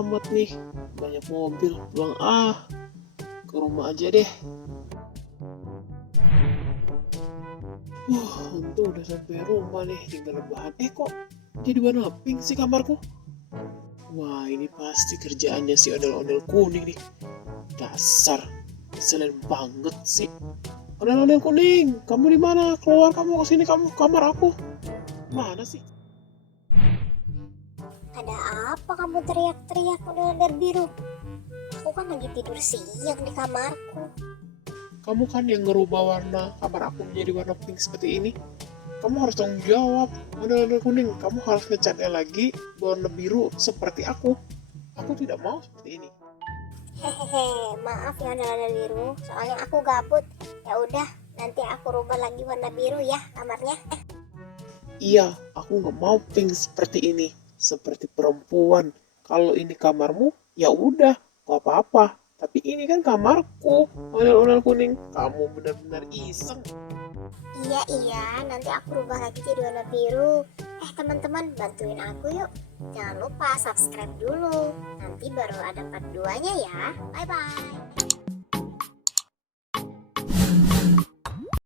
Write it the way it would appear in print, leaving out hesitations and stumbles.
amat nih. Banyak mobil, pulang ke rumah aja deh. Untung udah sampai rumah nih, tinggal rebahan. Kok jadi warna pink sih kamarku? Wah, ini pasti kerjaannya si ondel-ondel kuning nih. Dasar, ngeselin banget sih. Ondel-ondel kuning, kamu di mana? Keluar kamu ke sini, kamu kamar aku. Mana sih? Ada apa kamu teriak-teriak ondel-ondel biru? Aku kan lagi tidur siang di kamarku. Kamu kan yang ngerubah warna kamar aku menjadi warna pink seperti ini. Kamu harus tanggung jawab. Ondel-ondel kuning, kamu harus ngecatnya lagi warna biru seperti aku. Aku tidak mau seperti ini. Hehehe, maaf ya ondel-ondel biru, soalnya aku gabut. Ya udah, nanti aku rubah lagi warna biru ya kamarnya. Iya, aku nggak mau pink seperti ini. Seperti perempuan. Kalau ini kamarmu, ya udah, nggak apa-apa. Tapi ini kan kamarku, ondel-ondel kuning. Kamu benar-benar iseng. Iya, nanti aku rubah lagi jadi warna biru. Teman-teman, bantuin aku yuk. Jangan lupa subscribe dulu. Nanti baru ada part 2-nya ya. Bye-bye.